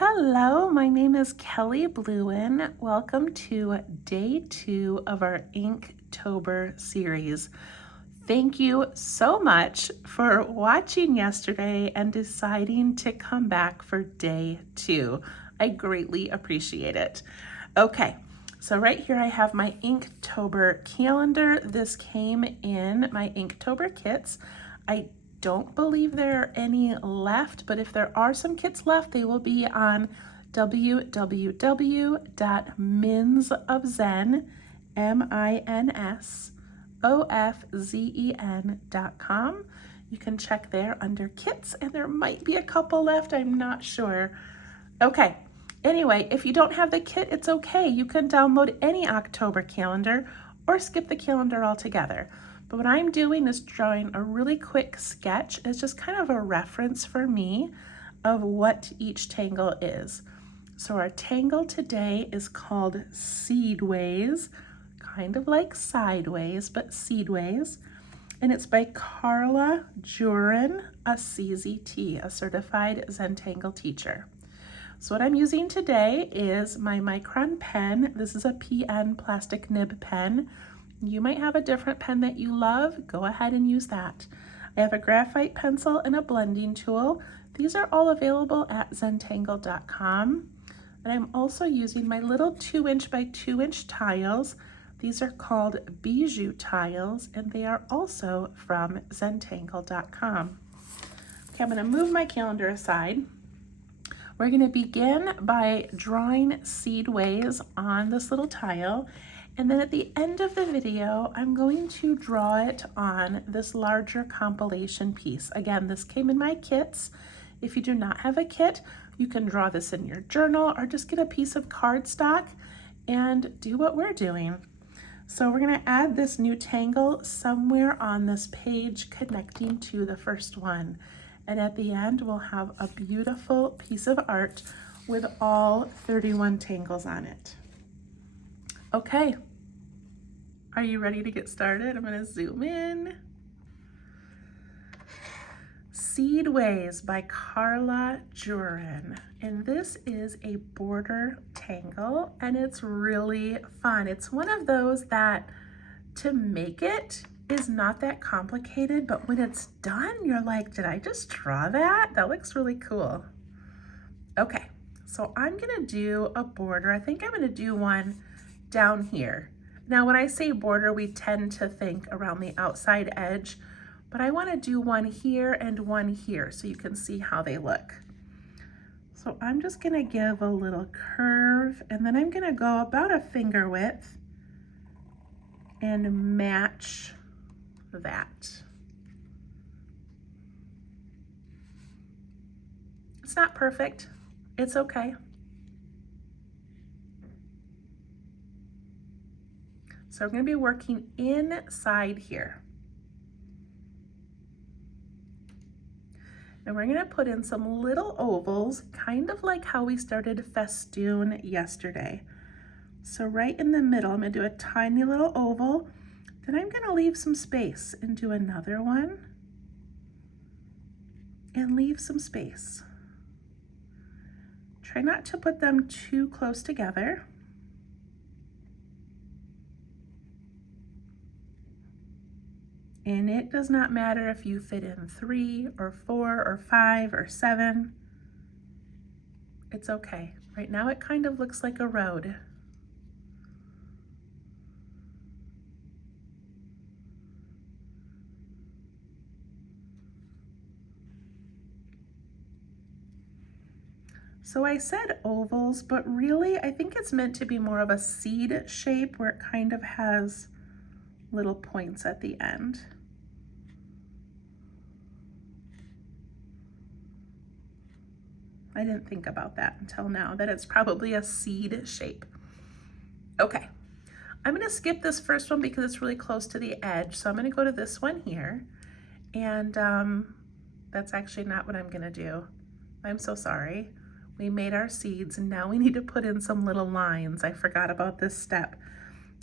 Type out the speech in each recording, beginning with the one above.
Hello, my name is Kelly Bluen. Welcome to day 2 of our Inktober series. Thank you so much for watching yesterday and deciding to come back for day 2. I greatly appreciate it. Okay, so right here I have my Inktober calendar. This came in my Inktober kits. I don't believe there are any left, but if there are some kits left, they will be on www.minsofzen, minsofzen.com. You can check there under kits, and there might be a couple left, I'm not sure. Okay, anyway, if you don't have the kit, it's okay. You can download any October calendar or skip the calendar altogether. But what I'm doing is drawing a really quick sketch. It's just kind of a reference for me of what each tangle is. So our tangle today is called Seedways, kind of like sideways, but Seedways. And it's by Carla Jurin, a CZT, a certified Zentangle teacher. So what I'm using today is my Micron pen. This is a PN plastic nib pen. You might have a different pen that you love. Go ahead and use that. I have a graphite pencil and a blending tool. These are all available at Zentangle.com. And I'm also using my little 2" by 2" tiles. These are called Bijou tiles, and they are also from Zentangle.com. Okay, I'm going to move my calendar aside. We're going to begin by drawing Seedways on this little tile. And then at the end of the video, I'm going to draw it on this larger compilation piece. Again, this came in my kits. If you do not have a kit, you can draw this in your journal or just get a piece of cardstock and do what we're doing. So we're going to add this new tangle somewhere on this page connecting to the first one. And at the end, we'll have a beautiful piece of art with all 31 tangles on it. Okay. Are you ready to get started? I'm going to zoom in. Seedways by Carla Jurin. And this is a border tangle, and it's really fun. It's one of those that to make it is not that complicated, but when it's done, you're like, did I just draw that? That looks really cool. Okay, so I'm going to do a border. I think I'm going to do one down here. Now, when I say border, we tend to think around the outside edge, but I want to do one here and one here so you can see how they look. So I'm just going to give a little curve, and then I'm going to go about a finger width and match that. It's not perfect. It's okay. So we're going to be working inside here. And we're going to put in some little ovals, kind of like how we started festoon yesterday. So right in the middle, I'm going to do a tiny little oval. Then I'm going to leave some space and do another one and leave some space. Try not to put them too close together. And it does not matter if you fit in 3 or 4 or 5 or 7. It's okay. Right now it kind of looks like a road. So I said ovals, but really I think it's meant to be more of a seed shape where it kind of has little points at the end. I didn't think about that until now, that it's probably a seed shape. Okay, I'm gonna skip this first one because it's really close to the edge. So I'm gonna go to this one here, and that's actually not what I'm gonna do. I'm so sorry. We made our seeds and now we need to put in some little lines. I forgot about this step.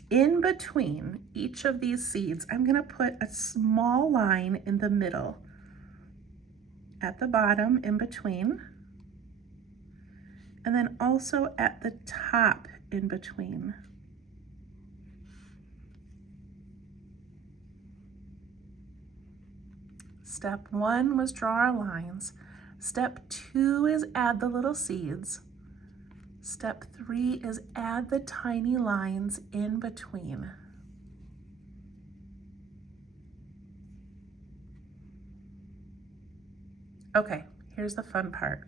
In between each of these seeds, I'm gonna put a small line in the middle. At the bottom, in between, and then also at the top in between. Step 1 was draw our lines. Step 2 is add the little seeds. Step 3 is add the tiny lines in between. Okay, here's the fun part.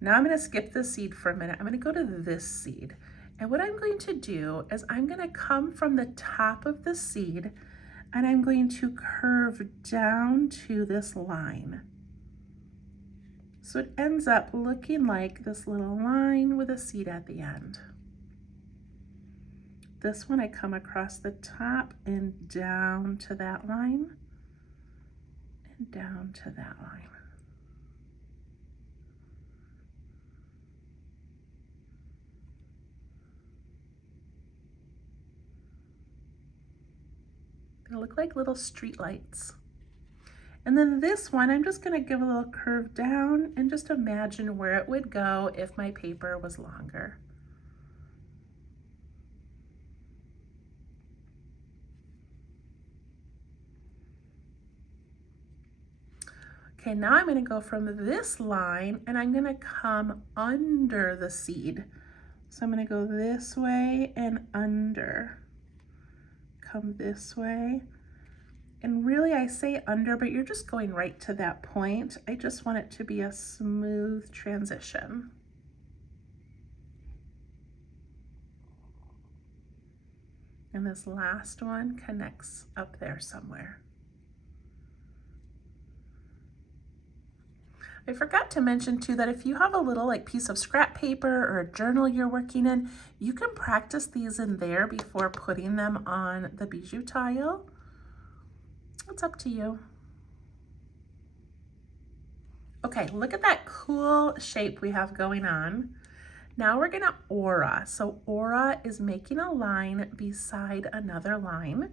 Now I'm going to skip the seed for a minute. I'm going to go to this seed. And what I'm going to do is I'm going to come from the top of the seed and I'm going to curve down to this line. So it ends up looking like this little line with a seed at the end. This one I come across the top and down to that line and down to that line. They look like little street lights. And then this one, I'm just going to give a little curve down and just imagine where it would go if my paper was longer. Okay, now I'm going to go from this line and I'm going to come under the seed. So I'm going to go this way and under. Come this way. And really I say under, but you're just going right to that point. I just want it to be a smooth transition. And this last one connects up there somewhere. I forgot to mention too that if you have a little like piece of scrap paper or a journal you're working in, you can practice these in there before putting them on the bijou tile. It's up to you. Okay, look at that cool shape we have going on. Now we're gonna aura. So aura is making a line beside another line.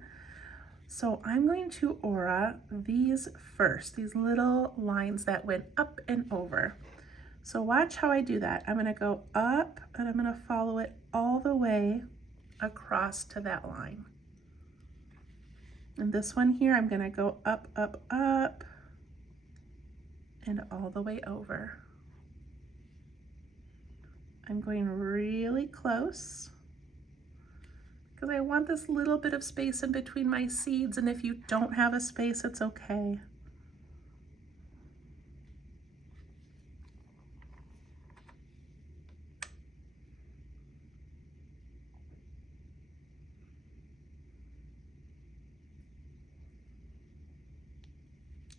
So I'm going to aura these first, these little lines that went up and over. So watch how I do that. I'm gonna go up and I'm gonna follow it all the way across to that line. And this one here, I'm gonna go up, up, up, and all the way over. I'm going really close because I want this little bit of space in between my seeds, and if you don't have a space, it's okay.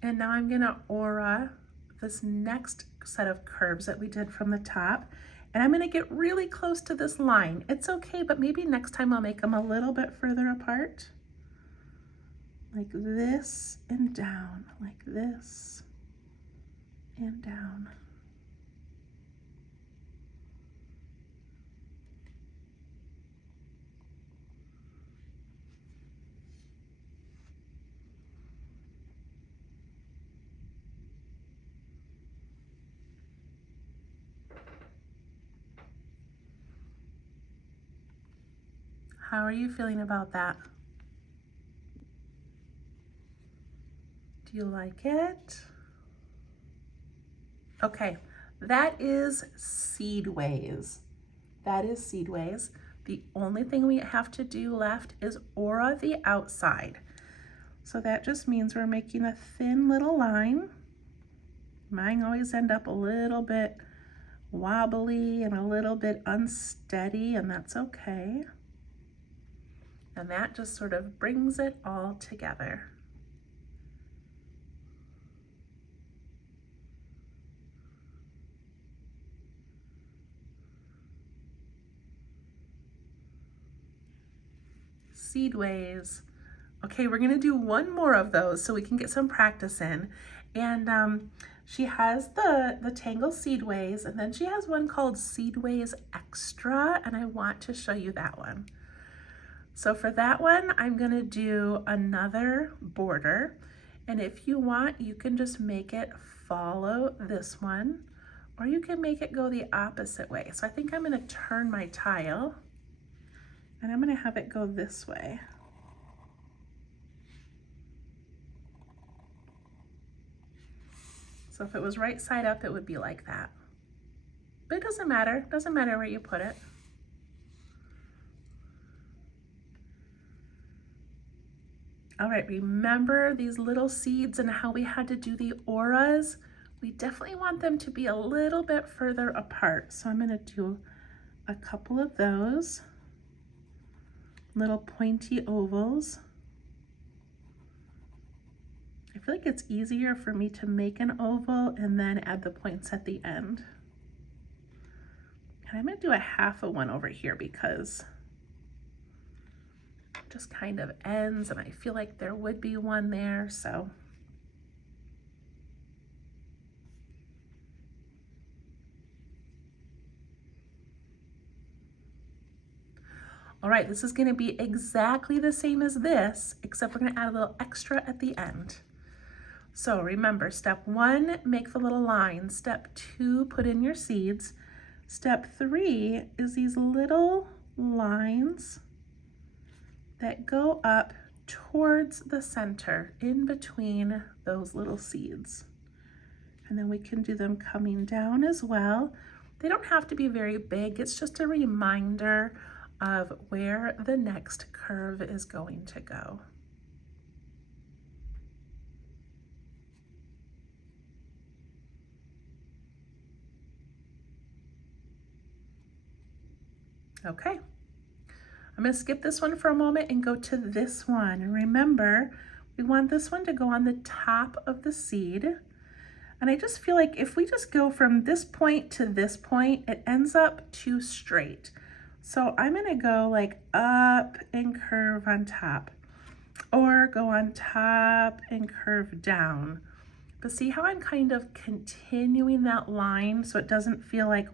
And now I'm gonna aura this next set of curves that we did from the top. And I'm gonna get really close to this line. It's okay, but maybe next time I'll make them a little bit further apart. Like this and down, like this and down. How are you feeling about that? Do you like it? Okay, that is Seedways. That is Seedways. The only thing we have to do left is aura the outside. So that just means we're making a thin little line. Mine always end up a little bit wobbly and a little bit unsteady, and that's okay. And that just sort of brings it all together. Seedways. Okay, we're gonna do one more of those so we can get some practice in. And she has the Tangle Seedways, and then she has one called Seedways Extra, and I want to show you that one. So for that one, I'm gonna do another border. And if you want, you can just make it follow this one, or you can make it go the opposite way. So I think I'm gonna turn my tile and I'm gonna have it go this way. So if it was right side up, it would be like that. But it doesn't matter where you put it. All right, remember these little seeds and how we had to do the auras? We definitely want them to be a little bit further apart. So I'm gonna do a couple of those little pointy ovals. I feel like it's easier for me to make an oval and then add the points at the end. And I'm gonna do a half of one over here because it just kind of ends and I feel like there would be one there, so. All right, this is gonna be exactly the same as this, except we're gonna add a little extra at the end. So remember, step 1, make the little line. Step 2, put in your seeds. Step 3 is these little lines that go up towards the center in between those little seeds. And then we can do them coming down as well. They don't have to be very big. It's just a reminder of where the next curve is going to go. Okay, I'm gonna skip this one for a moment and go to this one. And remember, we want this one to go on the top of the seed. And I just feel like if we just go from this point to this point, it ends up too straight. So I'm gonna go like up and curve on top, or go on top and curve down. But see how I'm kind of continuing that line so it doesn't feel like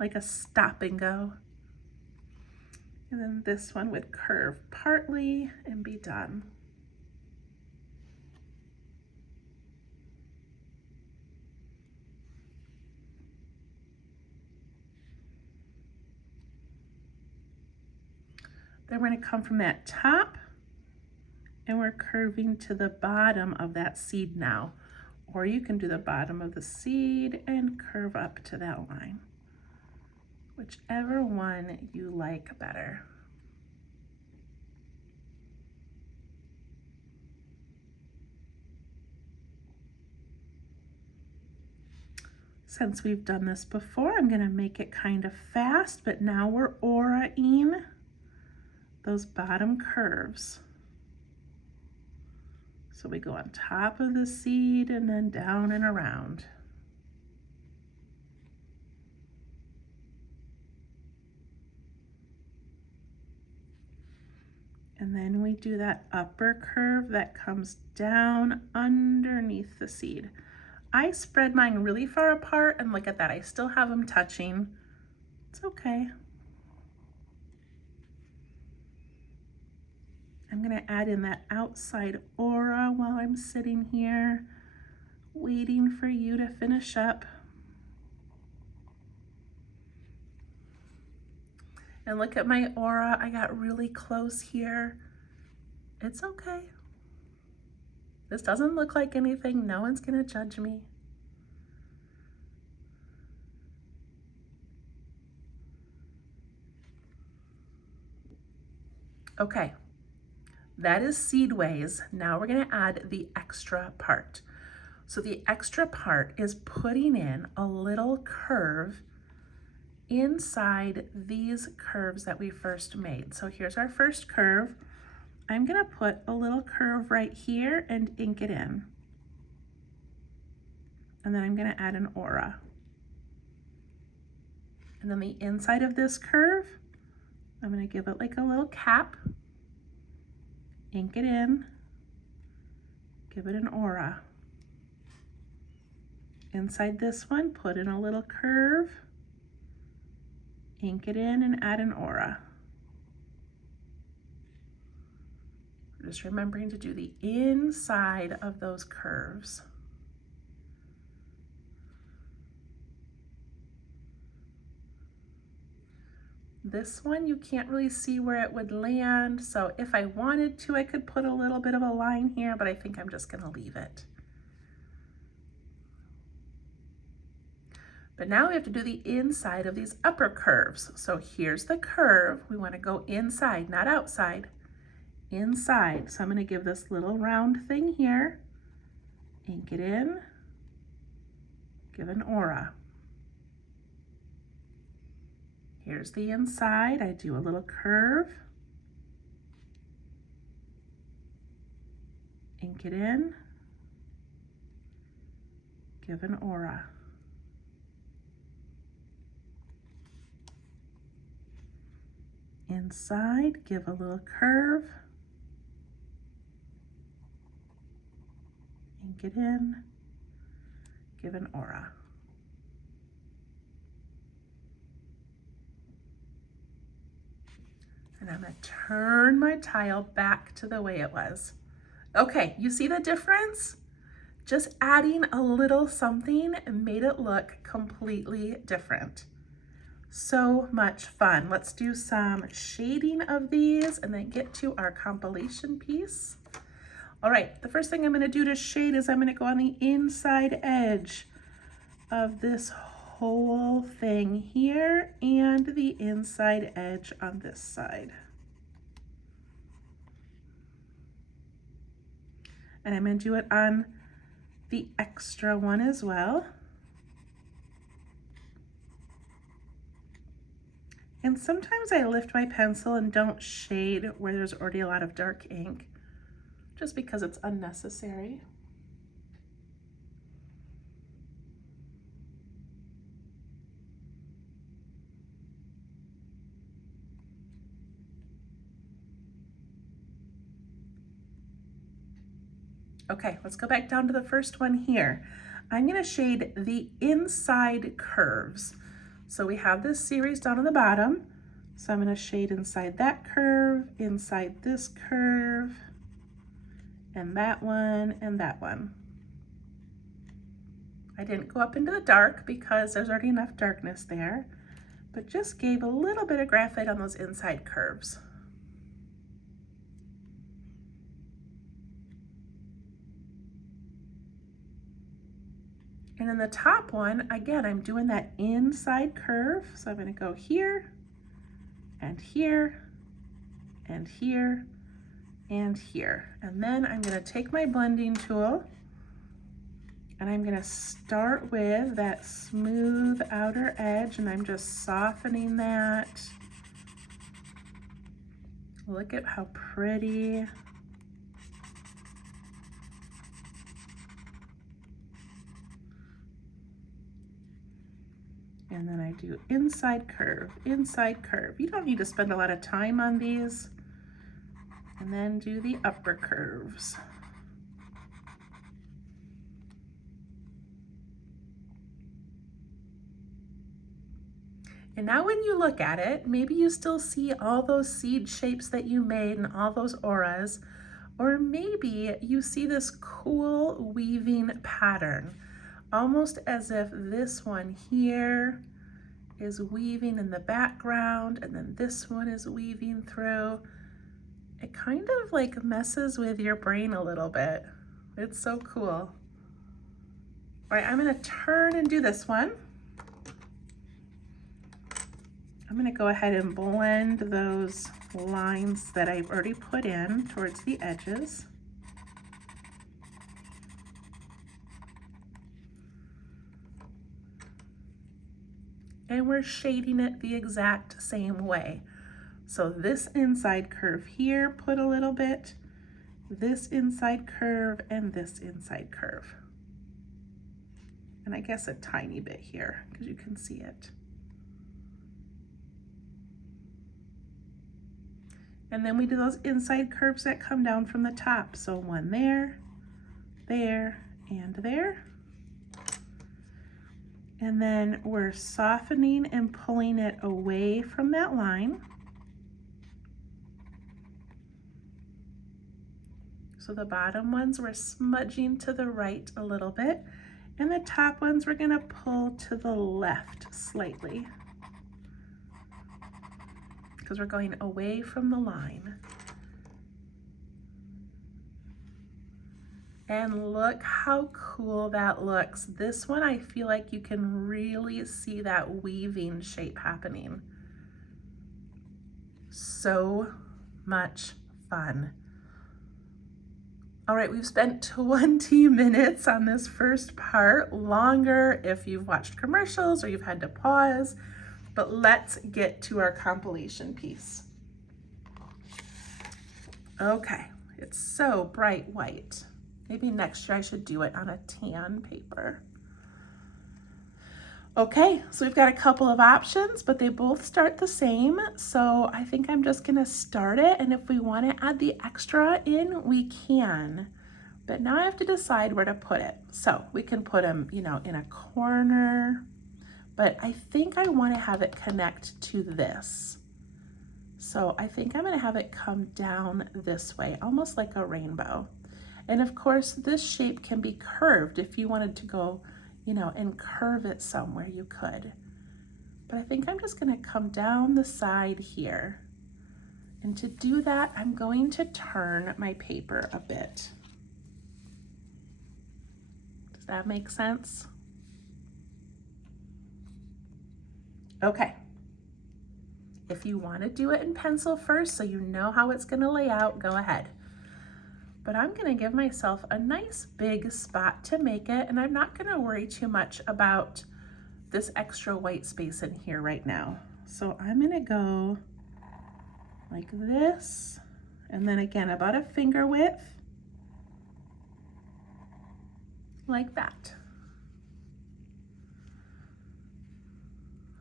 like a stop and go. And then this one would curve partly and be done. Then we're going to come from that top and we're curving to the bottom of that seed now. Or you can do the bottom of the seed and curve up to that line. Whichever one you like better. Since we've done this before, I'm gonna make it kind of fast, but now we're aura-ing those bottom curves. So we go on top of the seed and then down and around. And then we do that upper curve that comes down underneath the seed. I spread mine really far apart, and look at that, I still have them touching. It's okay. I'm gonna add in that outside aura while I'm sitting here, waiting for you to finish up. And look at my aura, I got really close here. It's okay. This doesn't look like anything, no one's gonna judge me. Okay, that is Seedways. Now we're gonna add the extra part. So the extra part is putting in a little curve inside these curves that we first made. So here's our first curve. I'm gonna put a little curve right here and ink it in. And then I'm gonna add an aura. And then the inside of this curve, I'm gonna give it like a little cap, ink it in, give it an aura. Inside this one, put in a little curve, ink it in and add an aura. Just remembering to do the inside of those curves. This one, you can't really see where it would land. So if I wanted to, I could put a little bit of a line here, but I think I'm just gonna leave it. But now we have to do the inside of these upper curves. So here's the curve. We want to go inside, not outside, inside. So I'm going to give this little round thing here, ink it in, give an aura. Here's the inside. I do a little curve, ink it in, give an aura. Inside, give a little curve, ink it in, give an aura. And I'm going to turn my tile back to the way it was. Okay, you see the difference? Just adding a little something made it look completely different. So much fun. Let's do some shading of these and then get to our compilation piece. All right, the first thing I'm gonna do to shade is I'm gonna go on the inside edge of this whole thing here and the inside edge on this side. And I'm gonna do it on the extra one as well. And sometimes I lift my pencil and don't shade where there's already a lot of dark ink, just because it's unnecessary. Okay, let's go back down to the first one here. I'm gonna shade the inside curves. So we have this series down on the bottom. So I'm gonna shade inside that curve, inside this curve, and that one, and that one. I didn't go up into the dark because there's already enough darkness there, but just gave a little bit of graphite on those inside curves. And in the top one, again, I'm doing that inside curve. So I'm gonna go here, and here, and here, and here. And then I'm gonna take my blending tool and I'm gonna start with that smooth outer edge and I'm just softening that. Look at how pretty. And then I do inside curve, inside curve. You don't need to spend a lot of time on these. And then do the upper curves. And now when you look at it, maybe you still see all those seed shapes that you made and all those auras, or maybe you see this cool weaving pattern, almost as if this one here is weaving in the background and then this one is weaving through. It kind of like messes with your brain a little bit. It's so cool. All right, I'm gonna turn and do this one. I'm gonna go ahead and blend those lines that I've already put in towards the edges. And we're shading it the exact same way. So this inside curve here, put a little bit, this inside curve, and this inside curve. And I guess a tiny bit here, because you can see it. And then we do those inside curves that come down from the top. So one there, there, and there. And then we're softening and pulling it away from that line. So the bottom ones we're smudging to the right a little bit, and the top ones we're gonna pull to the left slightly. because we're going away from the line. And look how cool that looks. This one, I feel like you can really see that weaving shape happening. So much fun. All right, we've spent 20 minutes on this first part, longer if you've watched commercials or you've had to pause, but let's get to our compilation piece. Okay, it's so bright white. Maybe next year I should do it on a tan paper. Okay, so we've got a couple of options, but they both start the same. So I think I'm just gonna start it, and if we wanna add the extra in, we can. But now I have to decide where to put it. So we can put them, you know, in a corner, but I think I wanna have it connect to this. So I think I'm gonna have it come down this way, almost like a rainbow. And of course, this shape can be curved. If you wanted to go, you know, and curve it somewhere, you could. But I think I'm just gonna come down the side here. And to do that, I'm going to turn my paper a bit. Does that make sense? Okay. If you wanna do it in pencil first so you know how it's gonna lay out, go ahead. But I'm gonna give myself a nice big spot to make it, and I'm not gonna worry too much about this extra white space in here right now. So I'm gonna go like this, and then again, about a finger width, like that.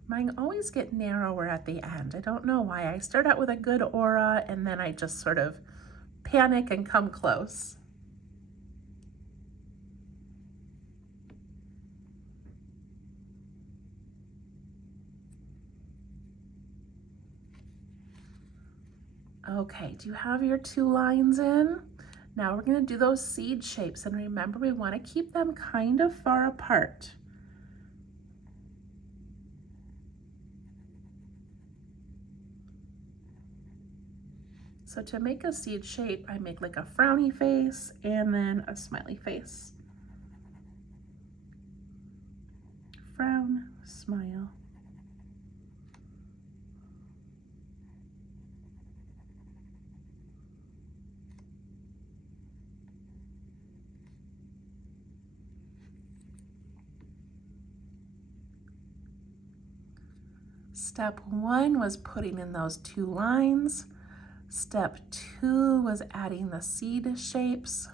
Mine always get narrower at the end. I don't know why. I start out with a good aura, and then I just sort of panic and come close. Okay, do you have your 2 lines in? Now we're gonna do those seed shapes, and remember, we wanna keep them kind of far apart. So to make a seed shape, I make like a frowny face and then a smiley face. Frown, smile. Step 1 was putting in those 2 lines. Step 2 was adding the seed shapes.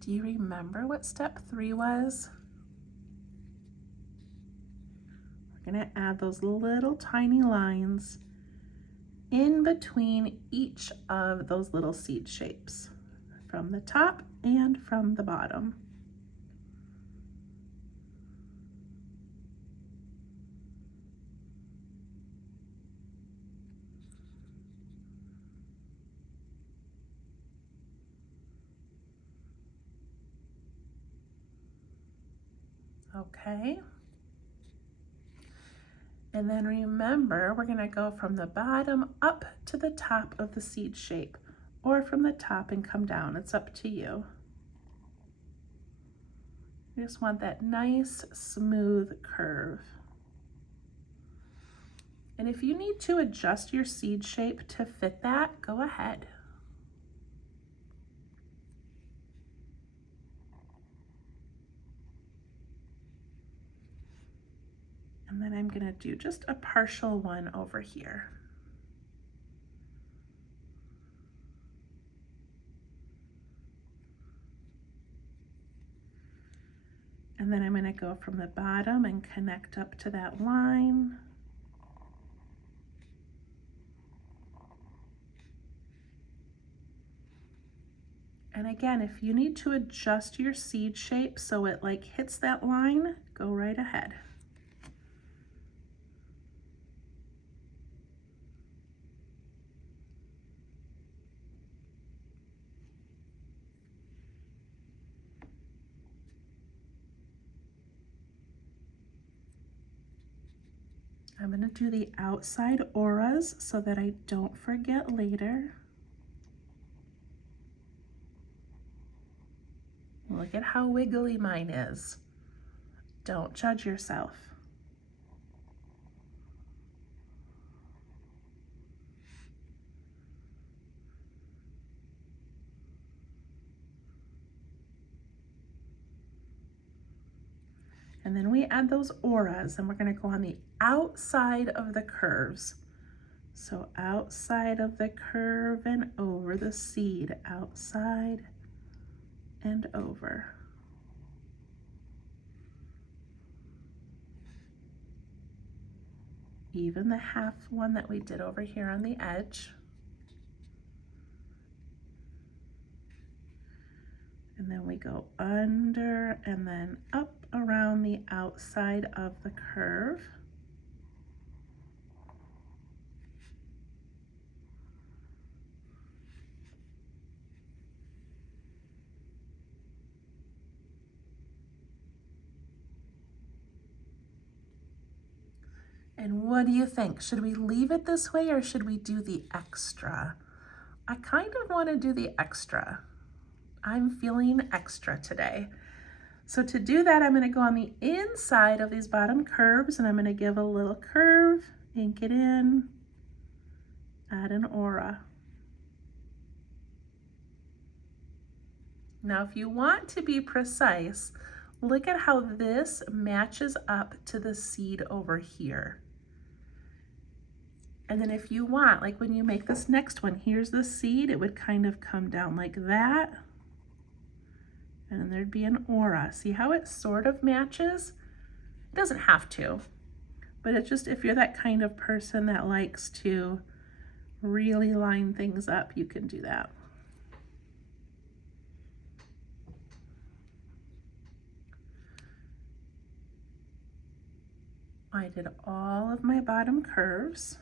Do you remember what step 3 was? We're gonna add those little tiny lines in between each of those little seed shapes, from the top and from the bottom. Okay. And then remember, we're gonna go from the bottom up to the top of the seed shape, or from the top and come down. It's up to you. You just want that nice, smooth curve. And if you need to adjust your seed shape to fit that, go ahead. And then I'm gonna do just a partial one over here. And then I'm gonna go from the bottom and connect up to that line. And again, if you need to adjust your seed shape so it like hits that line, go right ahead. I'm going to do the outside auras so that I don't forget later. Look at how wiggly mine is. Don't judge yourself. And then we add those auras, and we're going to go on the outside of the curves. So outside of the curve and over the seed, outside and over. Even the half one that we did over here on the edge. And then we go under and then up around the outside of the curve. And what do you think? Should we leave it this way or should we do the extra? I kind of want to do the extra. I'm feeling extra today. So to do that, I'm going to go on the inside of these bottom curves and I'm going to give a little curve, ink it in, add an aura. Now, if you want to be precise, look at how this matches up to the seed over here. And then if you want, like when you make this next one, here's the seed, it would kind of come down like that. And then there'd be an aura. See how it sort of matches? It doesn't have to, but it's just if you're that kind of person that likes to really line things up, you can do that. I did all of my bottom curves.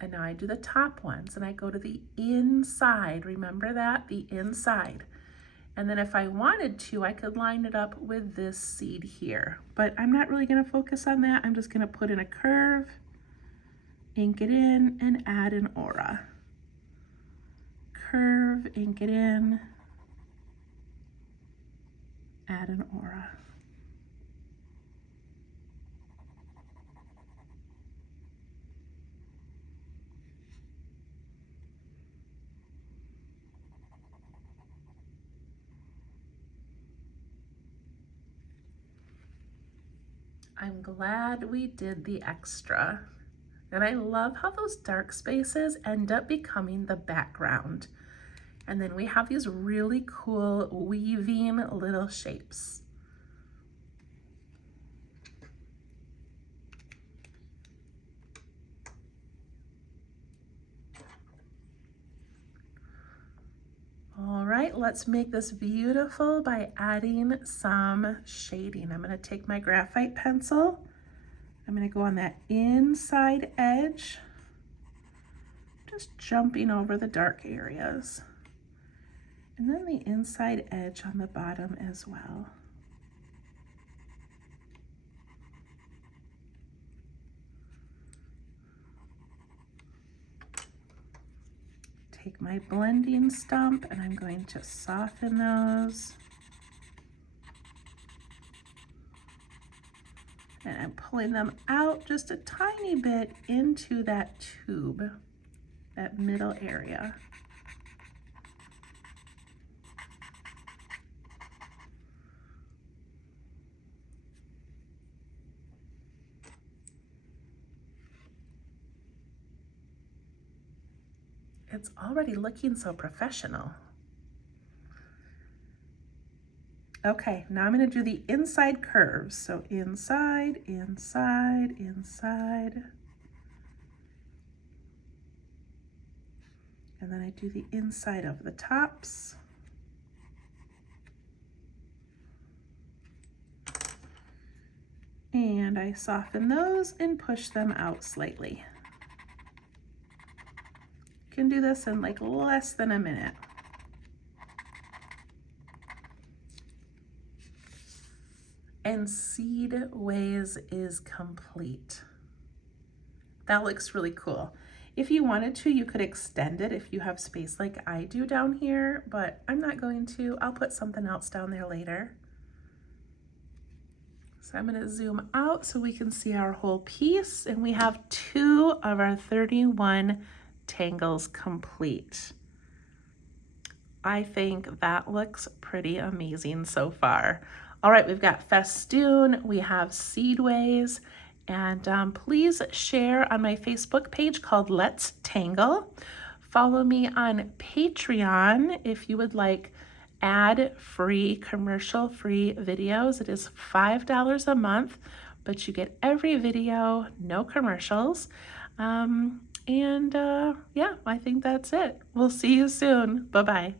And now I do the top ones and I go to the inside. Remember that? The inside. And then if I wanted to, I could line it up with this seed here. But I'm not really going to focus on that. I'm just going to put in a curve, ink it in, and add an aura. Curve, ink it in, add an aura. I'm glad we did the extra. And I love how those dark spaces end up becoming the background. And then we have these really cool weaving little shapes. All right, let's make this beautiful by adding some shading. I'm going to take my graphite pencil. I'm going to go on that inside edge, just jumping over the dark areas. And then the inside edge on the bottom as well. Take my blending stump and I'm going to soften those. And I'm pulling them out just a tiny bit into that tube, that middle area. It's already looking so professional. Okay, now I'm going to do the inside curves. So inside, inside, inside. And then I do the inside of the tops. And I soften those and push them out slightly. You can do this in like less than a minute. And Seedways is complete. That looks really cool. If you wanted to, you could extend it if you have space like I do down here, but I'm not going to. I'll put something else down there later. So I'm going to zoom out so we can see our whole piece, and we have 2 of our 31 tangles complete. I think that looks pretty amazing so far. All right, we've got festoon, we have Seedways, and please share on my Facebook page called Let's Tangle. Follow me on Patreon if you would like ad-free, commercial-free videos. It is $5 a month, but you get every video, no commercials. Yeah, I think that's it. We'll see you soon. Bye-bye.